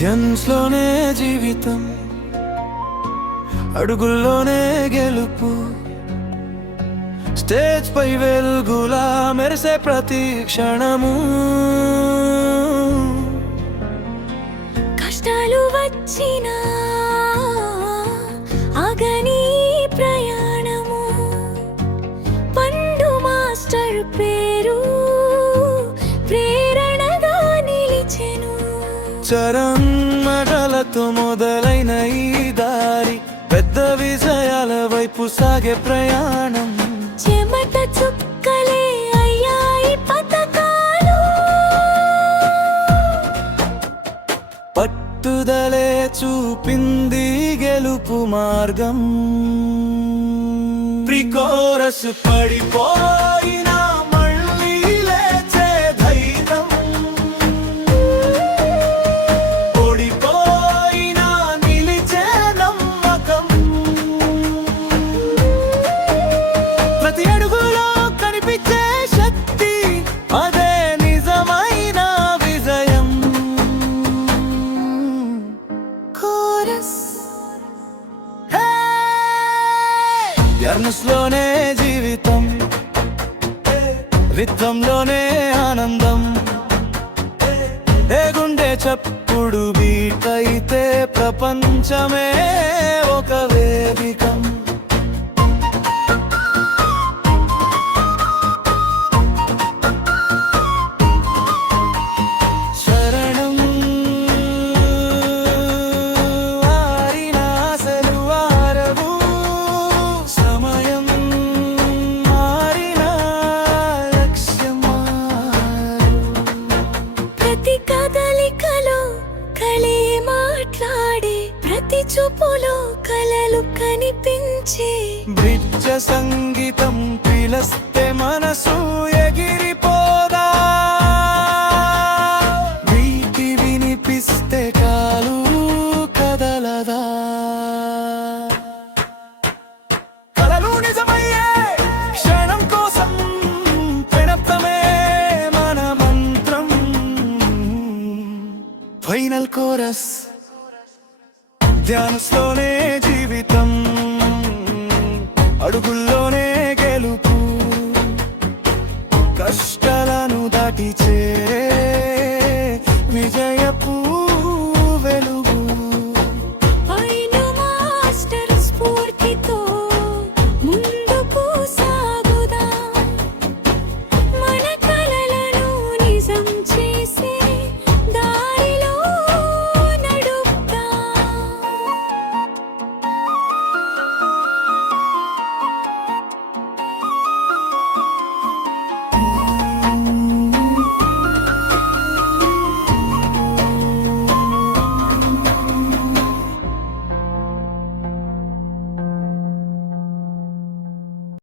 ధ్యానంలోనే జీవితం, అడుగుల్లోనే గెలుపు. స్టేజ్ పై వెలుగులా మెరిసే ప్రతి క్షణము. కష్టాలు వచ్చినా ఆగని ప్రయాణము. పండు మాస్టర్ పేరు ప్రేరణగా నిలిచెను. చరణాలతో మొదలైన ఈ దారి పెద్ద విజయాల వైపు సాగే ప్రయాణం. చెమట చుక్కలే అయ్యాయి పతకాలు. పట్టుదలే చూపింది గెలుపు మార్గం. ప్రికోరస్ పడిపోయినా మళ్ళీ లేచే ధైర్యం. ఓడిపోయినా నిలిచే నమ్మకం. ప్రతి అడుగులో కనిపించే శక్తి, అదే నిజమైన విజయం. కోరస్ ధ్యానంలోనే జీవితం, రిథంలోనే ఆనందం. ఏ గుండె చప్పుడు బీట్ అయితే ప్రపంచమే ఒక వేదికం. శరణం ఆరిన ఆశలు ఆరవు. సమయం మారిన లక్ష్యం మారు. ప్రతి కదలికలో కళే మాట్లాడే, ప్రతి చూపులో కలలు కనిపించే. బ్రిడ్జ సంగీతం పిలస్తే మనసు ఎగిరిపోదా. వీటి వినిపిస్తే కాలు కదలదా. కలలు నిజమయ్యే క్షణం కోసం ప్రయత్నమే మన మంత్రం. ఫైనల్ కోరస్ ధ్యానంలోనే జీవితం, అడుగుల్లోనే గెలుపు. కష్ట